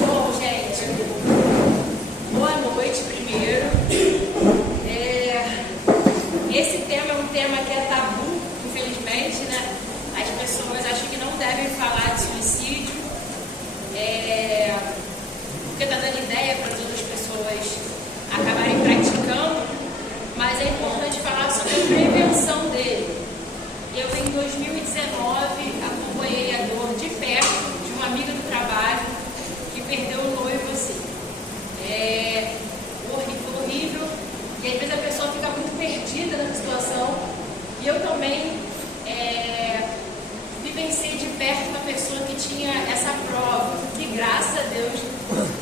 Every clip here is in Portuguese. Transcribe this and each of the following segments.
Bom, gente, boa noite primeiro. Esse tema é um tema que é tabu, infelizmente, né? As pessoas acham que não devem falar de suicídio, porque está dando ideia para as outras pessoas acabarem praticando, mas é importante falar sobre a prevenção dele. Eu, em 2019, acompanhei a dor de perto de uma amiga do trabalho que perdeu o noivo assim. Horrível. E às vezes a pessoa fica muito perdida nessa situação. E eu também vivenciei de perto uma pessoa que tinha essa prova, que graças a Deus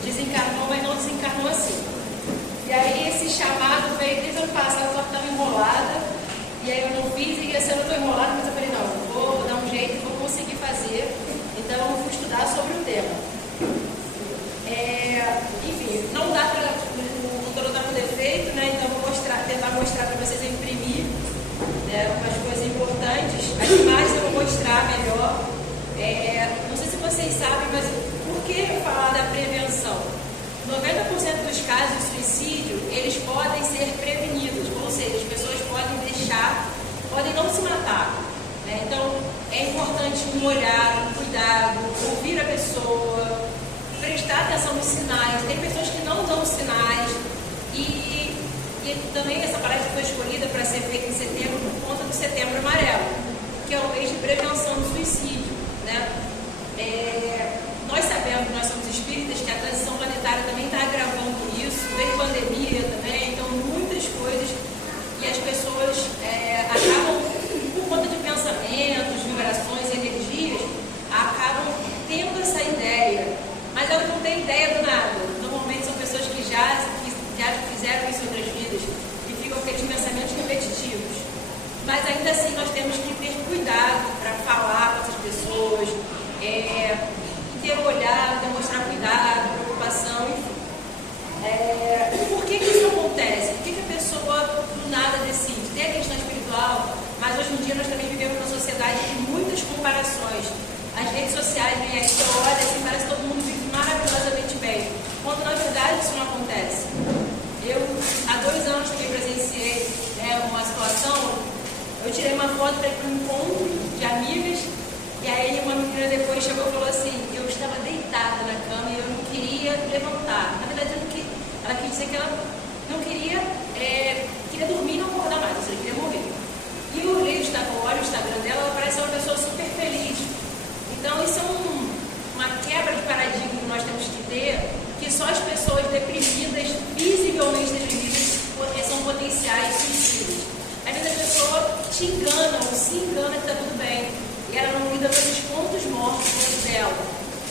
desencarnou, mas não desencarnou assim. E aí esse chamado veio desde o ano passado, só que estava enrolada. E aí eu não fiz, e esse ano eu estou enrolada, mas eu falei, não, vou dar um jeito, vou conseguir fazer. Então eu vou estudar sobre o tema. Enfim, não dá para, o computador está com defeito, né? Então eu vou tentar mostrar para vocês, eu imprimir umas coisas importantes. As imagens eu vou mostrar melhor. Não sei se vocês sabem, mas por que falar da prevenção? 90% dos casos de suicídio, eles podem ser prevenidos, ou seja, as pessoas podem não se matar, né? Então, é importante um olhar, um cuidado, ouvir a pessoa, prestar atenção nos sinais. Tem pessoas que não dão sinais, e também essa palestra foi escolhida para ser feita em setembro por conta do Setembro Amarelo, que é o mês de prevenção do suicídio, né? Nós sabemos, nós somos espíritas, que a transição planetária também está agravando isso, vem pandemia também, então muitas coisas, e as pessoas acabam, por conta de pensamentos, vibrações, energias, acabam tendo essa ideia, mas elas não têm ideia do nada. Normalmente são pessoas que já fizeram isso em outras vidas, e ficam aqueles pensamentos repetitivos. Mas ainda assim nós temos que ter cuidado para falar com essas pessoas, ter um olhar, demonstrar cuidado, preocupação, enfim. Por que isso acontece? Por que a pessoa do nada decide? Tem a questão espiritual, mas hoje em dia nós também vivemos numa sociedade de muitas comparações. As redes sociais, né, a gente olha assim, parece que todo mundo vive maravilhosamente bem, quando na verdade isso não acontece. Eu, há 2 anos, também presenciei uma situação. Eu tirei uma foto para ir para um encontro de amigas. E aí uma menina depois chegou e falou assim, eu estava deitada na cama e eu não queria levantar. Na verdade, ela quis dizer que ela não queria dormir e não acordar mais, ou seja, queria morrer. E eu olhei o Instagram dela, ela parece uma pessoa super feliz. Então isso é uma quebra de paradigma que nós temos que ter, que só as pessoas deprimidas, visivelmente deprimidas, são potenciais suicidas. Às vezes a pessoa te engana ou se engana que está tudo bem. E ela não lida com esses pontos mortos dentro dela.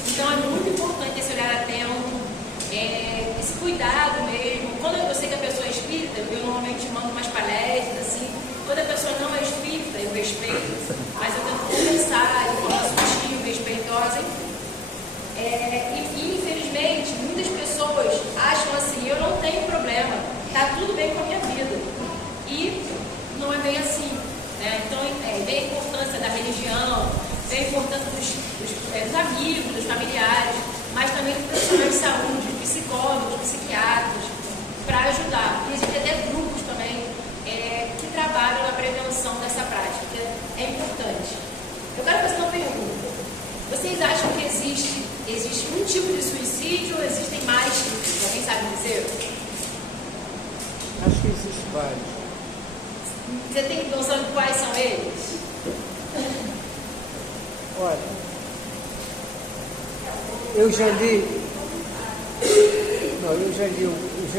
Então é muito importante esse olhar atento, esse cuidado mesmo. Quando eu sei que a pessoa é espírita, eu normalmente mando umas palestras, assim. Quando a pessoa não é espírita, eu respeito, mas eu tento conversar, de forma sutil, respeitosa, enfim. E infelizmente, muitas pessoas acham assim, eu não tenho problema, está tudo bem com a minha vida. E não é bem assim. Então, vem a importância da religião, vem a importância dos amigos, dos familiares, mas também dos profissionais de saúde, psicólogos, psiquiatras, para ajudar. E existem até grupos também que trabalham na prevenção dessa prática, que é importante. Eu quero fazer uma pergunta. Vocês acham que existe um tipo de suicídio ou existem mais tipos? Alguém sabe dizer? Acho que existem vários. Você tem noção de quais são eles? Olha, eu já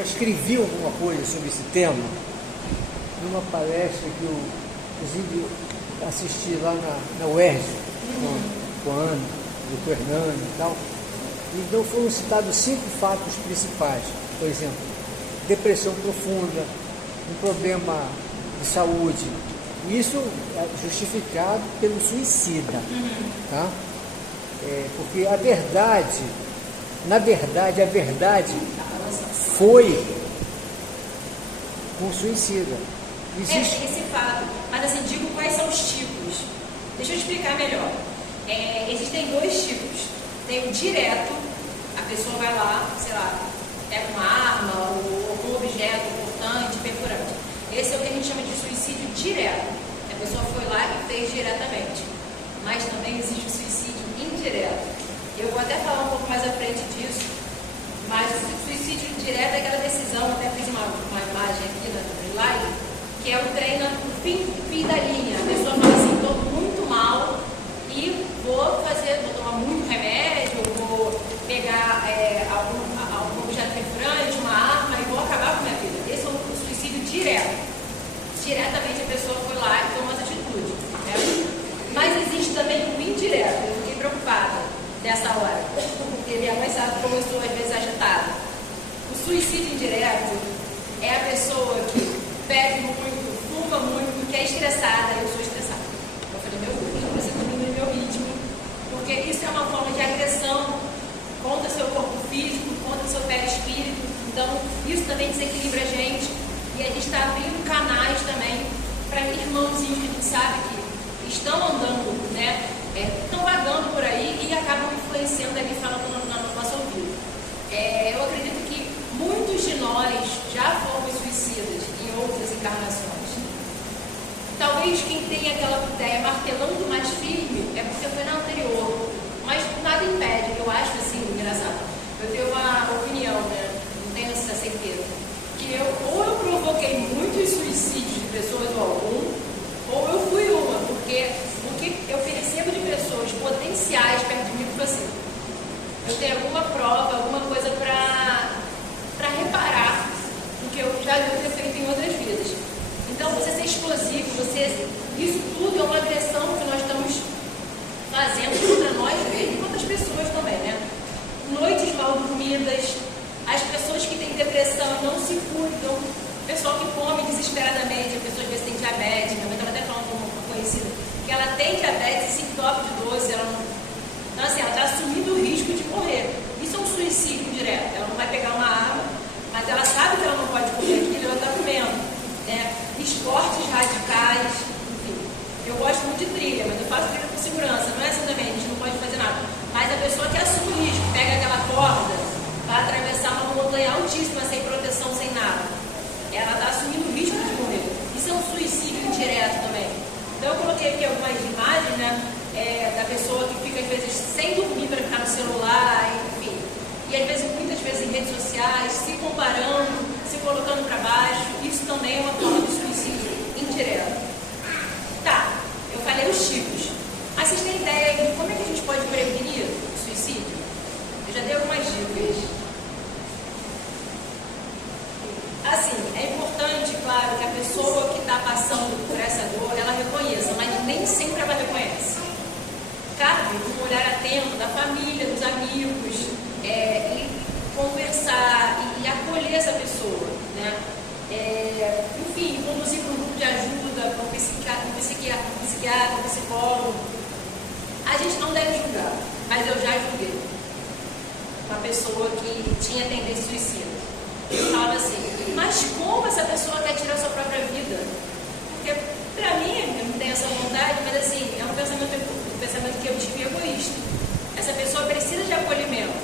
escrevi alguma coisa sobre esse tema numa palestra que eu, inclusive, assisti lá na UERJ, com a Ana, o Fernando e tal. Então foram citados 5 fatos principais. Por exemplo, depressão profunda, um problema de saúde. Isso é justificado pelo suicida. Tá? Porque a verdade foi com o suicida. Existe... Esse fato. Mas assim, digo quais são os tipos. Deixa eu explicar melhor. Existem dois tipos. Tem o direto, a pessoa vai lá, sei lá, pega uma arma ou algum objeto importante, perfurante. Esse é o que a gente chama de suicídio direto. A pessoa foi lá e fez diretamente. Mas também existe o suicídio indireto. Eu vou até falar um pouco mais à frente disso, mas o suicídio direto é aquela decisão, até fiz uma imagem aqui na slide, que é o treino no fim da linha. A pessoa fala assim, estou muito mal e vou tomar muito remédio, vou pegar algum objeto perfurante, uma arma e vou acabar com a minha vida. Esse é o suicídio direto. Diretamente a pessoa foi lá e tomou essa atitude. Né? Mas existe também o indireto. Eu fiquei preocupada nessa hora, porque minha mãe sabe como eu sou às vezes agitada. O suicídio indireto é a pessoa que bebe muito, fuma muito, que é estressada. Eu sou estressada. Eu falei, meu Deus, eu preciso diminuir meu ritmo, porque isso é uma forma de agressão contra seu corpo físico, contra seu perispírito. Então, isso também desequilibra a gente. E a gente está abrindo canais também para irmãozinhos que a gente sabe que estão andando, né? Estão vagando por aí e acabam influenciando ali, falando no nosso ouvido. Eu acredito que muitos de nós já fomos suicidas em outras encarnações. Talvez quem tenha aquela ideia martelando mais firme é porque foi na anterior, mas nada impede, eu acho assim, engraçado. Eu tenho uma opinião, né? Não tenho essa certeza. Que ou eu provoquei muitos suicídios de pessoas ou algum, ou eu fui uma, porque o que eu percebo de pessoas potenciais perto de mim foi assim. Eu tenho alguma prova, alguma coisa para reparar do que eu já devo ter feito em outras vidas. Então, você ser explosivo, isso tudo é uma agressão que nós estamos fazendo contra nós mesmos e contra as pessoas também, né? Noites mal dormidas, as pessoas que têm depressão não se cuidam, o pessoal que come desesperadamente, a pessoa às vezes tem diabetes, minha mãe estava até falando com uma conhecida, que ela tem diabetes e se entope de doce, então assim, ela está assumindo o risco de morrer. Isso é um suicídio direto, ela não vai pegar uma arma, mas ela sabe que ela não pode comer aquilo, ela está comendo, né? Esportes radicais, enfim, eu gosto muito de trilha, mas eu faço trilha por segurança, não é assim também, a gente não pode fazer nada, mas a pessoa que assume o risco, pega aquela corda, vai atravessar uma montanha altíssima, sem proteção, sem nada. Ela está assumindo o risco de morrer. Isso é um suicídio indireto também. Então eu coloquei aqui algumas imagens, né? Da pessoa que fica às vezes sem dormir para ficar no celular, enfim. E às vezes, muitas vezes em redes sociais, se comparando, se colocando para baixo. Isso também é uma forma de suicídio indireto. Tá, eu falei os tipos. Mas vocês têm ideia de como é que a gente pode prevenir o suicídio? Eu já dei algumas dicas. Assim, é importante, claro, que a pessoa que está passando por essa dor, ela reconheça, mas nem sempre ela reconhece. Cabe um olhar atento da família, dos amigos, e conversar e acolher essa pessoa, né? Enfim, conduzir para um grupo de ajuda, para um psiquiatra, um psicólogo. A gente não deve julgar, mas eu já julguei uma pessoa que tinha tendência suicida. Eu falava assim, mas como essa pessoa quer tirar sua própria vida? Porque, pra mim, eu não tenho essa vontade, mas assim, é um pensamento que eu tive egoísta. Essa pessoa precisa de acolhimento,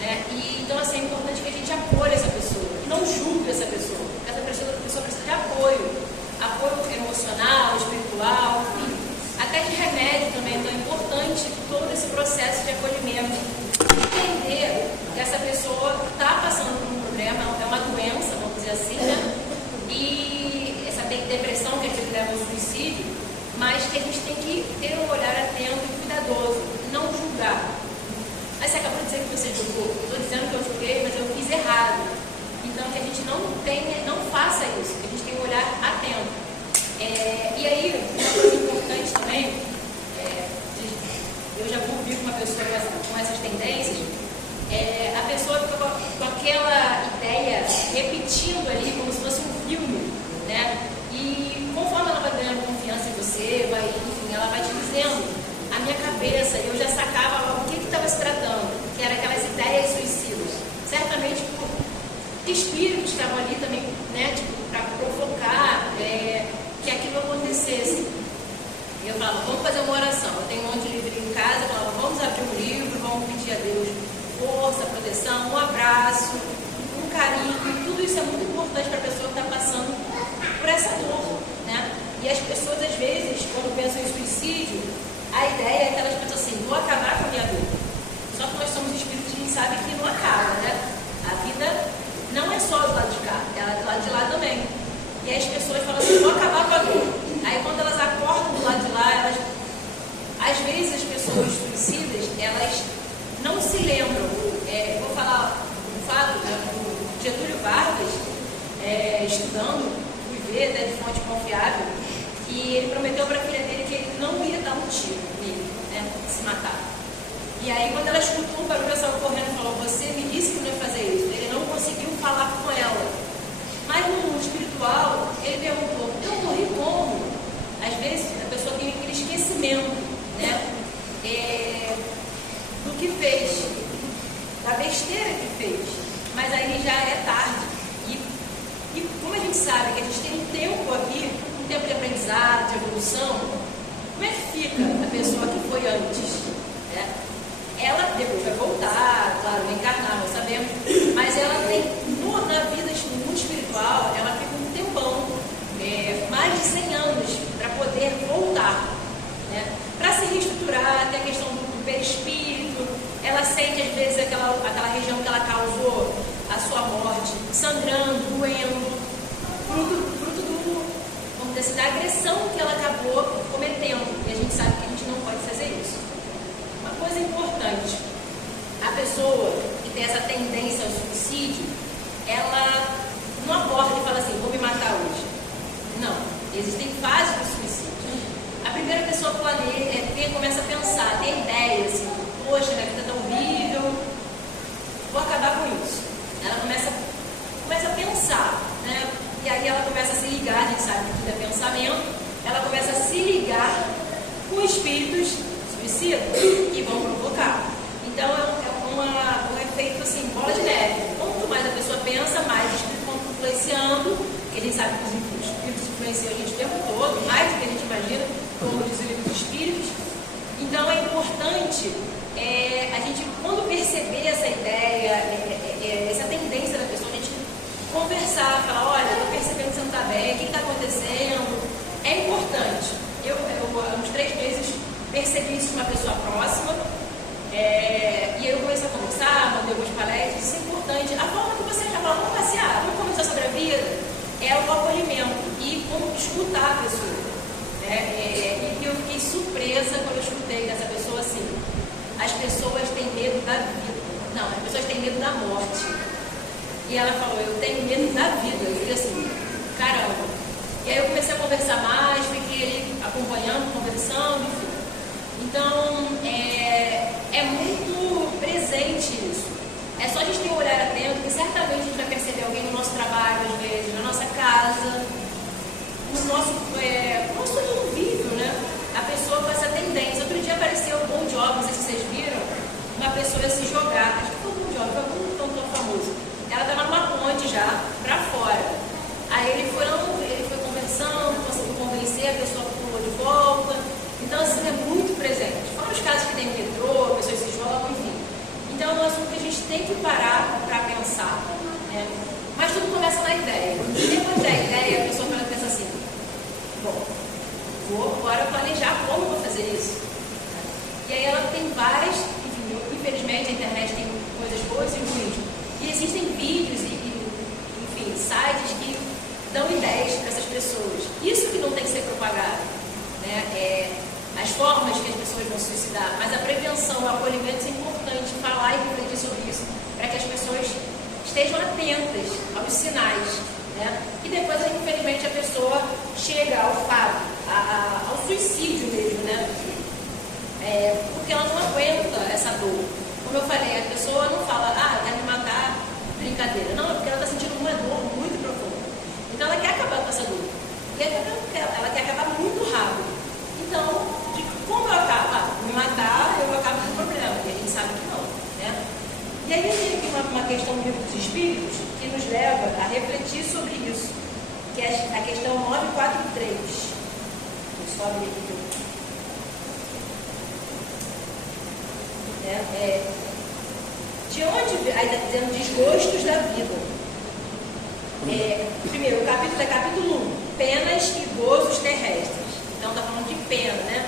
né? E, então, assim, é importante que a gente acolha essa pessoa, que não julgue essa pessoa. Essa pessoa precisa de apoio emocional, espiritual, enfim, até de remédio também. Então, é importante todo esse processo de acolhimento. Entender que essa pessoa está passando por um problema, é uma doença, vamos dizer assim, né? E essa depressão que a gente leva ao suicídio, mas que a gente tem que ter um olhar atento e cuidadoso, não julgar. Mas você acabou de dizer que você julgou. Estou dizendo que eu julguei, mas eu fiz errado. Então, que a gente não faça isso, que a gente tenha um olhar atento. E aí, uma coisa importante também, eu já convivi com uma pessoa com essas tendências, a pessoa fica com aquela ideia repetindo ali, como se fosse um filme, né? E conforme ela vai ganhando confiança em você, enfim, ela vai te dizendo, a minha cabeça, eu já sacava logo o que estava se tratando, que era aquelas ideias suicidas. Certamente por espíritos que estavam ali também, né, tipo, para provocar que aquilo acontecesse. E eu falo, vamos fazer uma oração. Eu tenho um monte de livro em casa, proteção, um abraço, um carinho, tudo isso é muito importante para a pessoa que está passando por essa dor, né? E as pessoas, às vezes, quando pensam em suicídio, a ideia é que elas pensam assim, vou acabar com a minha dor. Só que nós somos espíritos, a gente sabe que não acaba, né? A vida não é só do lado de cá, ela é do lado de lá também. E aí as pessoas falam assim, vou acabar com a dor. Aí quando elas acordam do lado de lá, elas, às vezes as pessoas suicidas, elas não se lembram. Vou falar um fato, né? O Getúlio Vargas, estudando, fui ver, né, de fonte confiável, que ele prometeu para a filha dele que ele não ia dar um tiro nele, né, se matar. E aí quando ela escutou o barulho, ela saiu correndo e falou, você me disse que não ia fazer isso. Ele não conseguiu falar com ela. Mas no mundo espiritual, ele perguntou, eu morri como? Às vezes a pessoa tem aquele esquecimento, né, do que fez, da besteira que fez. Mas aí já é tarde. E como a gente sabe que a gente tem um tempo aqui, um tempo de aprendizado, de evolução, como é que fica a pessoa que foi antes? Né? Ela depois vai voltar, claro, vai encarnar, nós sabemos, mas ela tem, na vida, no mundo espiritual, ela fica um tempão, mais de 100 anos, para poder voltar, né? Para se reestruturar, tem a questão do perispírito, ela sente às vezes aquela região que ela causou a sua morte, sangrando, doendo, fruto vamos dizer assim, da agressão que ela acabou cometendo, e a gente sabe que a gente não pode fazer isso. Uma coisa importante, a pessoa que tem essa tendência ao suicídio, ela não acorda e fala assim, vou me matar hoje. Não, existem fases do suicídio. A primeira pessoa começa a pensar, tem ideia, assim, poxa, minha vida é tão horrível, vou acabar com isso. Ela começa a pensar, né? E aí ela começa a se ligar, a gente sabe que tudo é pensamento, ela começa a se ligar com espíritos suicidas que vão provocar. Então é um efeito assim, bola de neve. Quanto mais a pessoa pensa, mais os espíritos vão influenciando, porque a gente sabe que os espíritos influenciam a gente o tempo todo, mais do que a gente imagina, como diz o livro dos espíritos. Então é importante a gente, quando perceber essa ideia, essa tendência da pessoa, a gente conversar, falar, olha, eu estou percebendo que você não está bem, o que está acontecendo? É importante. Eu, há uns 3 meses, percebi isso de uma pessoa próxima, e eu comecei a conversar, mandei algumas palestras, isso é importante. A forma que você já falou, vamos passear, vamos conversar sobre a vida, é o acolhimento e como escutar a pessoa. E eu fiquei surpresa quando eu escutei dessa pessoa assim, as pessoas têm medo da vida. Não, as pessoas têm medo da morte. E ela falou, eu tenho medo da vida. Eu falei assim, caramba. E aí eu comecei a conversar mais, fiquei ali acompanhando, conversando, enfim. Então, é muito presente isso. É só a gente ter um olhar atento, que certamente a gente vai perceber alguém no nosso trabalho, às vezes, na nossa casa, no nosso convívio, né? A pessoa com essa tendência. Outro dia apareceu o Bon Jovi, não sei se vocês viram, uma pessoa ia se jogar, acho que foi o Bon Jovi, foi algum cantor famoso. Ela estava numa ponte já, pra fora. Aí ele foi conversando, conseguiu convencer, a pessoa pulou de volta. Então, assim, é muito presente. Fora os casos que tem metrô, pessoas se jogam, enfim. Então, é um assunto que a gente tem que parar para pensar, né? Mas tudo começa na ideia. Depois da ideia, a pessoa pensa assim, bom, vou agora planejar como vou fazer isso. E aí ela tem várias, enfim, infelizmente a internet tem coisas boas e ruins. E existem vídeos enfim, sites que dão ideias para essas pessoas. Isso que não tem que ser propagado, né? As formas que as pessoas vão se suicidar, mas a prevenção, o acolhimento é importante, falar e refletir sobre isso, para que as pessoas estejam atentas aos sinais, né? E depois, infelizmente, a pessoa chega ao fato, ao suicídio mesmo, né? Porque ela não aguenta essa dor. Como eu falei, a pessoa não fala, quer me matar, brincadeira. Não, é porque ela está sentindo uma dor muito profunda. Então ela quer acabar com essa dor. E ela quer acabar muito rápido. Então, como eu acabo? Me matar, eu acabo com o problema. E a gente sabe que não, né? E aí tem aqui uma questão do livro dos Espíritos que nos leva a refletir sobre isso, que é a questão 943. Eu só abrir aqui. De onde vem? Aí está dizendo desgostos da vida. Primeiro, o capítulo é capítulo 1, penas e gozos terrestres. Então está falando de pena, né?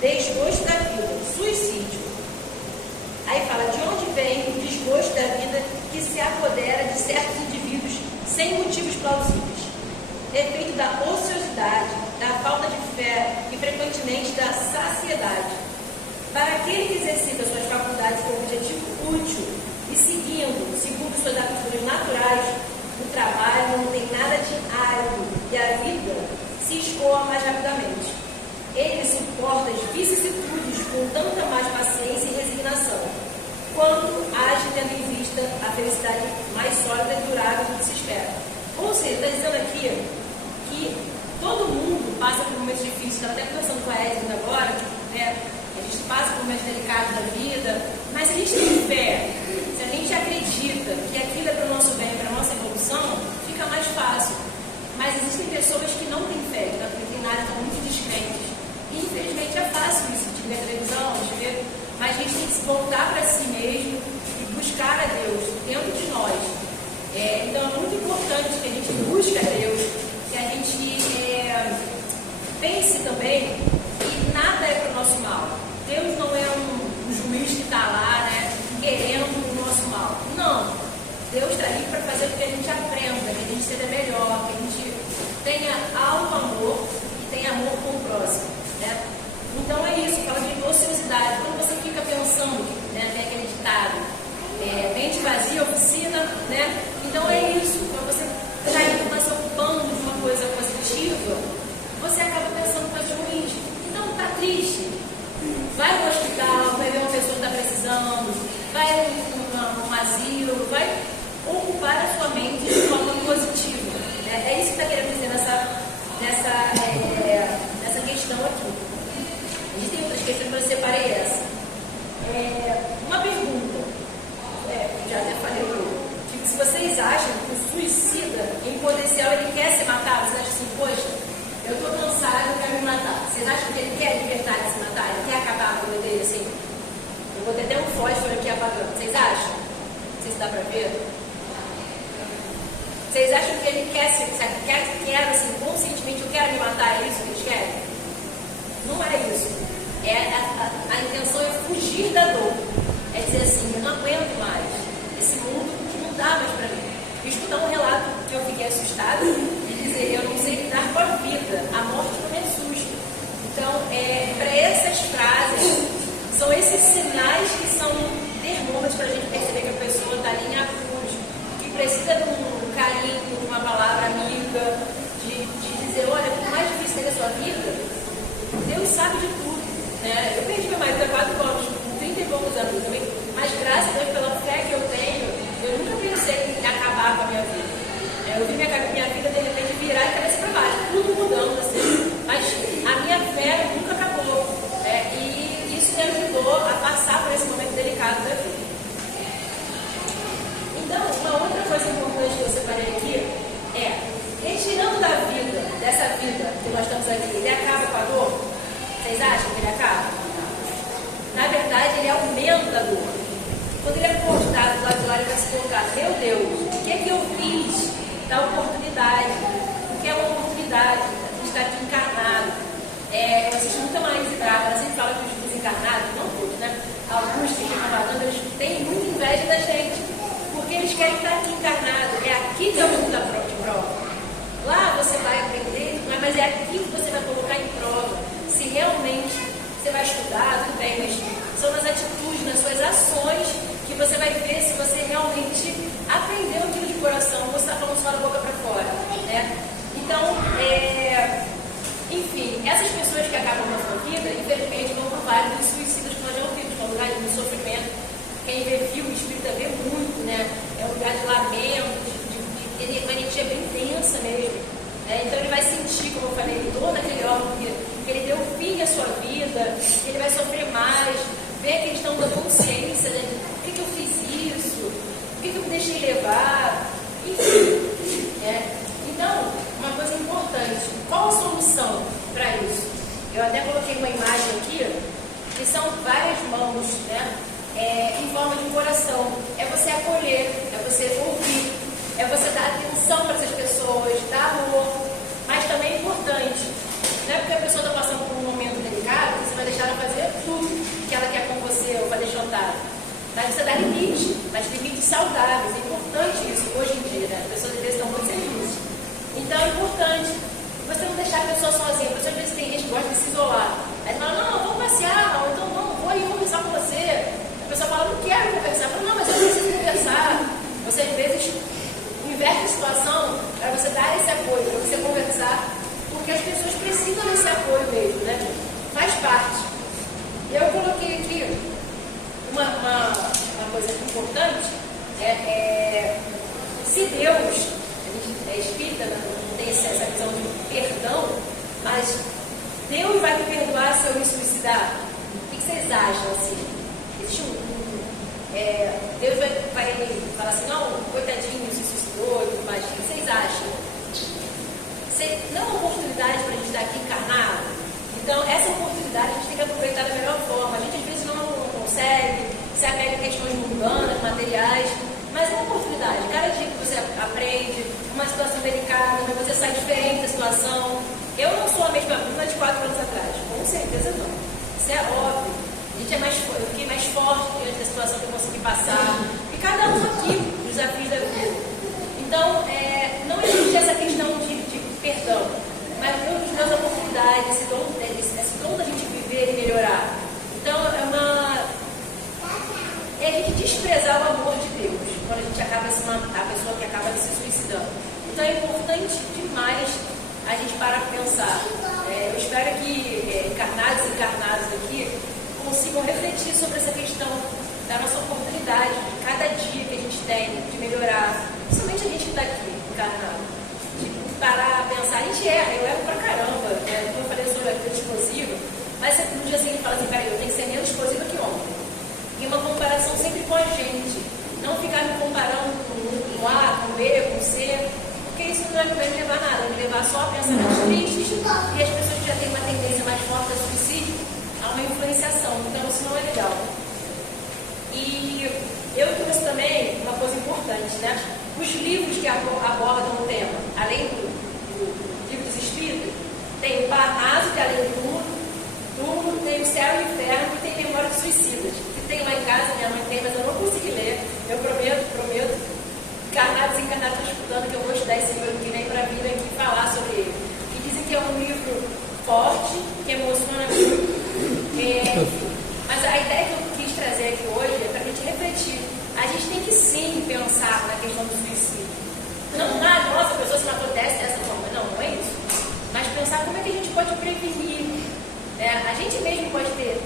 Desgosto da vida, suicídio. Aí fala de onde vem o desgosto da vida que se apodera de certos indivíduos sem motivos plausíveis. Efeito da ociosidade, da falta de fé e frequentemente da saciedade. Para aquele que exercita suas faculdades com objetivo útil e segundo suas aptidões naturais, o trabalho não tem nada de árido e a vida se escoa mais rapidamente. Ele suporta as vicissitudes com tanta mais paciência e resignação, quanto age tendo em vista a felicidade mais sólida e durável do que se espera. Ou seja, está dizendo aqui que todo mundo passa por momentos difíceis. Estava até conversando com a Edna agora, né? A gente passa por momentos delicados da vida, mas se a gente tem fé, se a gente acredita que aquilo é para o nosso bem, para a nossa evolução, fica mais fácil. Mas existem pessoas que não têm fé, que não têm nada, estão muito descrentes. E infelizmente é fácil isso, de ver televisão, de ver, mas a gente tem que se voltar para si mesmo e buscar a Deus dentro de nós. Então é muito importante que a gente busque a Deus, que a gente pense também que nada é para o nosso mal. Deus não é um juiz que está lá, né, querendo o nosso mal. Não. Deus está ali para fazer com que a gente aprenda, que a gente seja melhor, que a gente tenha auto-amor e tenha amor com o próximo, né? Então é isso, fala de ociosidade. Quando você fica pensando, né, tem aquele ditado, mente vazia, oficina, né? Então é isso, quando você está se ocupando de uma coisa positiva, você acaba pensando coisas ruins. Então está triste. Vai no hospital, vai ver uma pessoa que está precisando, vai num asilo, vai ocupar a sua mente de forma positiva. É isso que está querendo dizer nessa questão aqui. Existem outras questões, mas eu separei essa. Uma pergunta, já até falei que se vocês acham que o suicida, em potencial, ele quer se matar, vocês acham assim, poxa, eu estou cansado, eu quero me matar. Vocês acham que ele quer libertar de se matar? Ele quer acabar com a vida dele assim? Eu vou ter até um fósforo aqui apagando. Vocês acham? Não sei se dá para ver. Vocês acham que ele quer assim, conscientemente, eu quero me matar? É isso que eles querem? Não é isso. A intenção é fugir da dor. É dizer assim, eu não aguento mais. Esse mundo não dá mais para mim. Eu escutar um relato que eu fiquei assustada e dizer, eu não sei lidar com a vida. A morte não me assusta. Então, para essas frases, são esses sinais que são termômetros para a gente perceber que a pessoa está ali em apuros, que precisa de um carinho, de uma palavra amiga, de dizer, olha, por mais difícil que é a sua vida, Deus sabe de tudo. Né? Eu perdi meu marido há 4 anos, com 30 e poucos anos também, mas graças a Deus, pela fé que eu tenho, eu nunca pensei em acabar com a minha vida. Eu vi minha vida de repente virar de cabeça para baixo, tudo mudando assim, mas a minha fé nunca acabou. E isso me ajudou a passar por esse momento delicado da vida. Então, uma outra coisa importante que eu separei aqui retirando da vida, dessa vida que nós estamos aqui, ele acaba com a dor? Vocês acham que ele acaba? Na verdade, ele aumenta a dor. Quando ele é cortado lá de lá, ele vai se colocar, meu Deus, o que é que eu fiz da oportunidade? O que é uma oportunidade de estar aqui encarnado? Eu assisto muita mais Draga, ela sempre fala que os desencarnados, não todos, né? Alguns que ficam falando, eles têm muita inveja da gente, porque eles querem estar aqui encarnado. É aqui que é o mundo da prova. Lá você vai aprender, mas é aqui que você vai colocar em prova. Se realmente você vai estudar, tudo bem, mas são nas atitudes, nas suas ações, que você vai ver se você realmente aprendeu aquilo de coração, ou você está falando só da boca para fora, né? Então, enfim, essas pessoas que acabam na sua vida, infelizmente, vão para o vale dos suicidas que nós já ouvimos, que é um lugar de sofrimento. Quem vê filme espírita vê muito, né? É um lugar de lamento, de energia bem intensa mesmo. Então ele vai sentir, como eu falei, dor naquele órgão, que ele deu fim à sua vida, que ele vai sofrer mais, ver a questão da consciência, né? Por que eu fiz isso? Por que eu me deixei levar? Enfim. Então, uma coisa importante, qual a solução para isso? Eu até coloquei uma imagem aqui, que são várias mãos, né? em forma de coração. É você acolher, é você ouvir, é você dar atenção para essas pessoas, dar amor. Mas também é importante, não é porque a pessoa está passando por um momento delicado que você vai deixar ela fazer tudo que ela quer com você ou fazer chantar. Mas você dá limite, mas limites saudáveis. É importante isso hoje em dia, né? As pessoas às vezes estão muito sem limites. Então é importante você não deixar a pessoa sozinha. Porque às vezes tem gente que gosta de se isolar. Aí você fala, não, vamos passear, ou então não, vou ir conversar com você. A pessoa fala, não quero conversar. Fala, não, mas eu preciso conversar. Você às vezes inverte a situação para você dar esse apoio, para você conversar, porque as pessoas precisam desse apoio mesmo, né? Faz parte. Eu coloquei aqui uma coisa importante, se Deus, a gente é espírita, não tem essa visão de perdão, mas Deus vai me perdoar se eu me suicidar? O que vocês acham assim? Existe Deus vai falar assim, não, coitadinho, se suicidou e tudo mais. O que vocês acham? Não é uma oportunidade para a gente estar aqui encarnado? Então, essa oportunidade a gente tem que aproveitar da melhor forma. A gente às vezes não consegue, se apega a questões mundanas, materiais, mas é uma oportunidade. Cada dia que você aprende uma situação delicada, você sai diferente da situação. Eu não sou a mesma Bruna de 4 anos atrás, com certeza não. Isso é óbvio. Eu fiquei mais forte diante da situação que eu consegui passar. E cada um aqui, os desafios da vida. Então, não existe essa questão de perdão, mas Deus nos dá a oportunidade, esse dom da gente viver e melhorar. Então, é a gente desprezar o amor de Deus quando a gente acaba a pessoa que acaba se suicidando. Então, é importante demais a gente parar para pensar. Eu espero que encarnados e encarnadas aqui consigam refletir sobre essa questão da nossa oportunidade, de cada dia que a gente tem de melhorar, principalmente a gente que está aqui encarnado, de parar a pensar. A gente eu erro pra caramba, né? Como eu falei sobre a vida explosiva, mas no dia seguinte fala assim, cara, eu tenho que ser menos explosiva que ontem. E uma comparação sempre com a gente, não ficar me comparando com A, com B, com C, porque isso não vai me levar a nada, vai me levar só a pensamentos tristes, e as pessoas que já têm uma tendência mais forte a suicídio, há uma influenciação, então isso não é legal. E eu trouxe também uma coisa importante, né? Os livros que abordam o tema, além do livro dos Espíritos, tem o Parnaso, que é além do Túmulo, tem o Céu e o Inferno e tem Memória de Suicidas, que tem lá em casa, minha mãe tem, mas eu não consegui ler. Eu prometo, encarnados e encarnados estão escutando, que eu vou estudar esse livro que vem para vir aqui falar sobre ele. E dizem que é um livro forte, que emociona muito. Mas a ideia que eu quis trazer aqui hoje é para a gente refletir. A gente tem que sim pensar na questão do suicídio. Não, nossa, a pessoa se matou dessa forma. Não é isso. Mas pensar como é que a gente pode prevenir. A gente mesmo pode ter